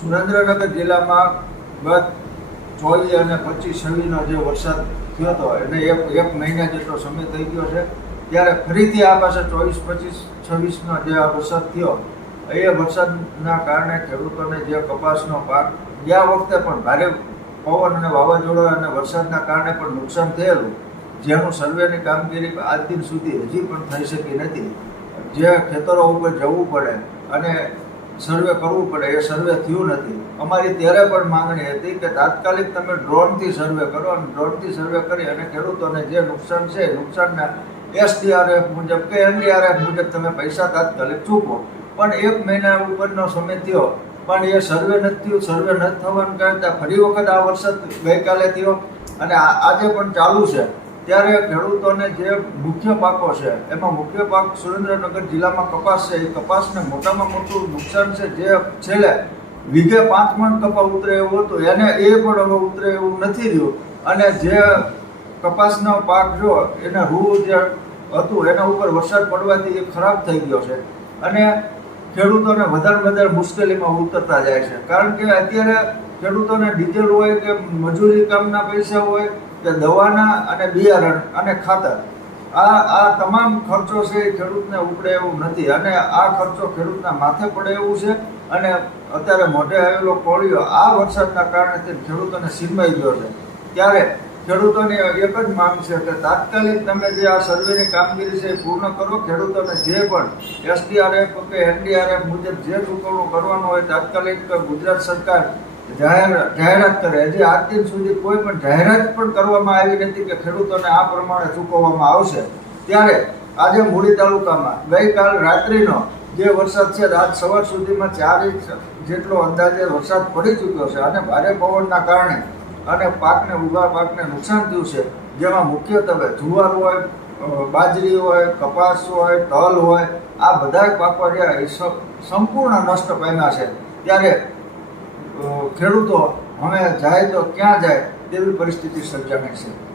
સુરેન્દ્રનગર જિલ્લામાં ગત ચોવીસ અને પચીસ છવ્વીસનો જે વરસાદ થયો હતો એને એક એક મહિના જેટલો સમય થઈ ગયો છે, ત્યારે ફરીથી આ પાસે ચોવીસ, પચીસ, છવ્વીસનો જે આ વરસાદ થયો, એ વરસાદના કારણે ખેડૂતોને જે કપાસનો પાક ગયા વખતે પણ ભારે પવન અને વાવાઝોડા અને વરસાદના કારણે પણ નુકસાન થયેલું, જેનું સર્વેની કામગીરી આજ દિન સુધી હજી પણ થઈ શકી નથી. જે ખેતરો ઉપર જવું પડે અને સર્વે કરવું પડે, એ સર્વે થયું નથી. અમારી ત્યારે પણ માંગણી હતી કે તાત્કાલિક તમે ડ્રોનથી સર્વે કરો અને ડ્રોનથી સર્વે કરી અને ખેડૂતોને જે નુકસાન છે નુકસાનના એસડીઆરએફ મુજબ કે એનડીઆરએફ મુજબ તમે પૈસા તાત્કાલિક ચૂકો પણ એક મહિના ઉપરનો સમય થયો. પણ એ સર્વે નથી થયું, સર્વે નથી થવાનું કારણે ફરી વખત આ વરસાદ ગઈકાલે થયો અને આજે પણ ચાલુ છે. ત્યારે ખેડૂતોને જે મુખ્ય પાકો છે, એમાં મુખ્ય પાક સુરેન્દ્રનગર જિલ્લામાં કપાસ છે. એ કપાસને મોટામાં મોટું નુકસાન છે. જે છેલ્લે વીઘે પાંચ મણ કપા ઉતરે એવું હતું. એને એ પણ હવે ઉતરે એવું નથી રહ્યું. અને જે કપાસનો પાક જો એને રૂ જે હતું, એના ઉપર વરસાદ પડવાથી એ ખરાબ થઈ ગયો છે. અને ખેડૂતોને વધારે વધારે મુશ્કેલીમાં ઉતરતા જાય છે. કારણ કે અત્યારે ખેડૂતોને ડીઝલ હોય કે મજૂરી કામના પૈસા હોય કે દવાના અને બિયારણ અને ખાતર. આ આ તમામ ખર્ચો છે એ ખેડૂતને ઉપડે એવું નથી. અને આ ખર્ચો ખેડૂતના માથે પડે એવું છે અને અત્યારે મોઢે આવેલો કોળિયો આ વરસાદના કારણે તે ખેડૂતોને સીમાઈ ગયો છે. ત્યારે ખેડૂતોની એક જ માંગ છે કે તાત્કાલિક તમે જે આ સર્વેની કામગીરી છે એ પૂર્ણ કરો. ખેડૂતોને જે પણ એસડીઆરએફ કે એનડીઆરએફ મુજબ જે ચૂકવણું કરવાનું હોય તાત્કાલિક ગુજરાત સરકાર જાહેર, જાહેરાત કરે. હજી આજ દિન સુધી કોઈ પણ જાહેરાત પણ કરવામાં આવી નથી કે ખેડૂતોને આ પ્રમાણે ચૂકવવામાં આવશે. ત્યારે આજે મૂળી તાલુકામાં ગઈકાલ રાત્રિનો જે વરસાદ છે, આજ સવાર સુધીમાં ચાર ઇંચ જેટલો અંદાજે વરસાદ પડી ચૂક્યો છે અને ભારે પવનના કારણે અને પાકને ઊભા પાકને નુકસાન થયું છે. જેમાં મુખ્યત્વે જુવાર હોય બાજરી હોય, કપાસ હોય, તલ હોય, આ બધા પાકો જે સંપૂર્ણ નષ્ટ પામ્યા છે. ત્યારે ખેડૂતો હવે જાય તો ક્યાં જાય? તેવી પરિસ્થિતિ સર્જાણી છે.